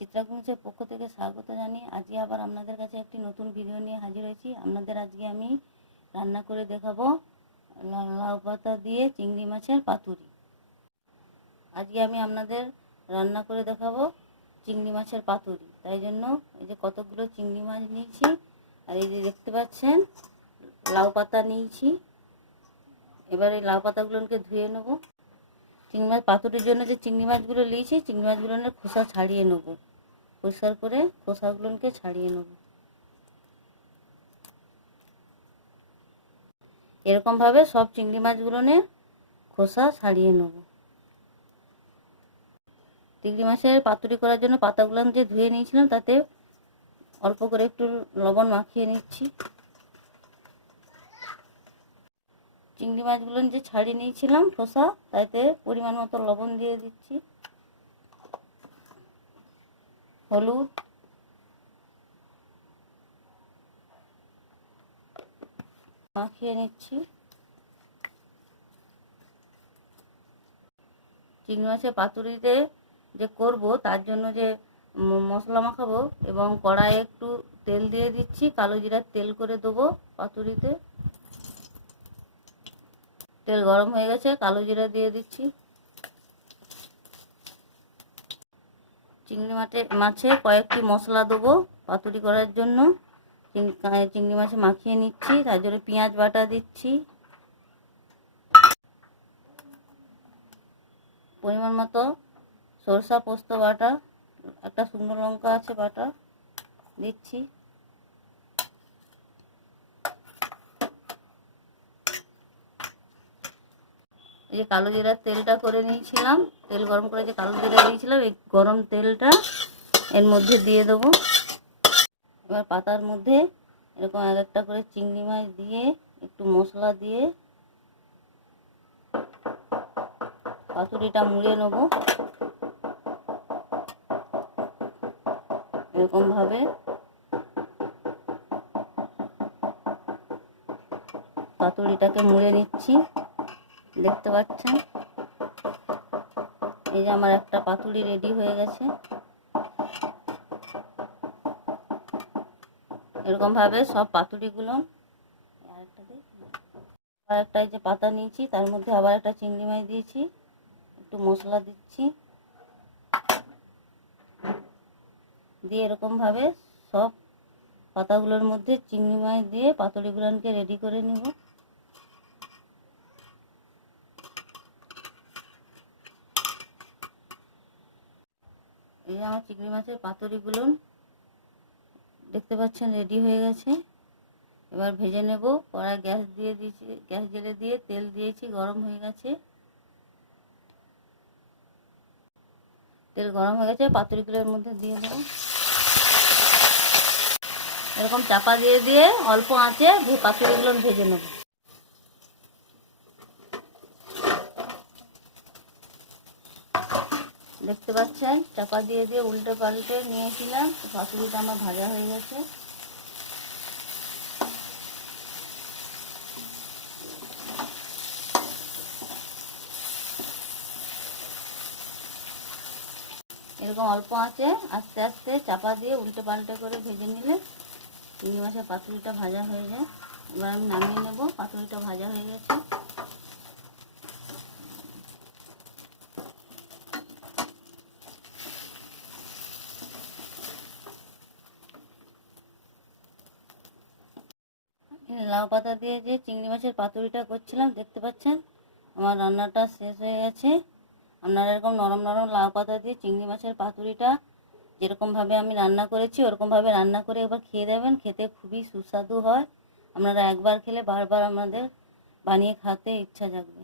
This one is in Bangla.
চিত্রাকুঞ্জের পক্ষ থেকে স্বাগত জানিয়ে আজকে আবার আপনাদের কাছে একটি নতুন ভিডিও নিয়ে হাজির হয়েছি। আপনাদের আজকে আমি রান্না করে দেখাবো লাউ পাতা দিয়ে চিংড়ি মাছের পাতুরি। আজকে আমি আপনাদের রান্না করে দেখাবো চিংড়ি মাছের পাতুরি। তাই জন্য এই যে কতগুলো চিংড়ি মাছ নিয়েছি, আর এই যে দেখতে পাচ্ছেন লাউ পাতা নিয়েছি। এবার এই লাউ পাতাগুলোকে ধুয়ে নেব। চিংড়ি মাছ পাতুরির জন্য যে চিংড়ি মাছগুলো নিয়েছি, চিংড়ি মাছগুলোর খোসা ছাড়িয়ে নেব। পরিষ্কার করে খোসাগুলোকে ছাড়িয়ে নেব। এরকমভাবে সব চিংড়ি মাছগুলোর খোসা ছাড়িয়ে নেব। চিংড়ি মাছের পাতুরি করার জন্য পাতাগুলো যে ধুয়ে নিয়েছিলাম তাতে অল্প করে একটু লবণ মাখিয়ে নিচ্ছি। চিংড়ি মাছগুলো যে ছাড়িয়ে নিয়েছিলাম খোসা, তাতে পরিমাণ মতো লবণ দিয়ে দিচ্ছি, হলুদ, মাখিয়ে নিচ্ছি। চিংড়ি মাছের পাতুরিতে যে করব তার জন্য যে মশলা মাখাবো, এবং কড়াইয়ে একটু তেল দিয়ে দিচ্ছি, কালো জিরার তেল করে দেবো পাতুরিতে। তেল গরম হয়ে গেছে, কালো জিরা দিয়ে দিচ্ছি। চিংড়ি মাছে কয়েকটি মশলা দেবো পাতুরি করার জন্য। চিংড়ি মাছে মাখিয়ে নিচ্ছি, তার জন্য পেঁয়াজ বাটা দিচ্ছি, পরিমাণ মতো সরষা পোস্ত বাটা, একটা শুকনো লঙ্কা আছে বাটা দিচ্ছি। এই যে কালো জিরার তেলটা করে নিয়েছিলাম, তেল গরম করে যে কালো জিরা দিয়েছিলাম, এই গরম তেলটা এর মধ্যে দিয়ে দেবো। এবার পাতার মধ্যে এরকম এক একটা করে চিংড়ি মাছ দিয়ে একটু মশলা দিয়ে পাতুরিটা মুড়ে নেব। এরকমভাবে পাতুরিটাকে মুড়ে নিচ্ছি। দেখতে পাচ্ছেন এই যে আমার একটা পাতুরি রেডি হয়ে গেছে। এরকম ভাবে সব পাতুরিগুলো, আবার একটা এই যে পাতা নিয়েছি, তার মধ্যে আবার একটা চিংড়ি মাছ দিয়েছি, একটু মশলা দিচ্ছি, দিয়ে এরকম ভাবে সব পাতাগুলোর মধ্যে চিংড়ি মাছ দিয়ে পাতুরিগুলোকে রেডি করে নেব। এই যে আমার চিংড়ি মাছের পাতুরিগুলো দেখতে পাচ্ছেন রেডি হয়ে গেছে। এবার ভেজে নেব। কড়াই গ্যাস দিয়ে দিয়েছি, গ্যাস জেলে দিয়ে তেল দিয়েছি, গরম হয়ে গেছে। তেল গরম হয়ে গেছে, পাতুরিগুলোর মধ্যে দিয়ে দেবো। এরকম চাপা দিয়ে দিয়ে অল্প আঁচে পাতুরিগুলো ভেজে নেব। দেখতে পাচ্ছেন চাপা দিয়ে দিয়ে উল্টে পাল্টে নিয়েছিলাম, পাতুরিটা আমার ভাজা হয়ে গেছে। এরকম অল্প আঁচে আস্তে আস্তে চাপা দিয়ে উল্টে পাল্টে করে ভেজে নিলে চিংড়ি মাছের পাতুরিটা ভাজা হয়ে যায়। এবার আমি নামিয়ে নেব। পাতুরিটা ভাজা হয়ে গেছে। লাউ পাতা দিয়ে যে চিংড়ি মাছের পাতুরিটা করছিলাম, দেখতে পাচ্ছেন আমার রান্নাটা শেষ হয়ে গেছে। আপনারা এরকম নরম নরম লাউ পাতা দিয়ে চিংড়ি মাছের পাতুরিটা যেরকমভাবে আমি রান্না করেছি ওরকমভাবে রান্না করে একবার খেয়ে দেবেন। খেতে খুবই সুস্বাদু হয়। আপনারা একবার খেলে বারবার আমাদের বানিয়ে খেতে ইচ্ছা জাগবে।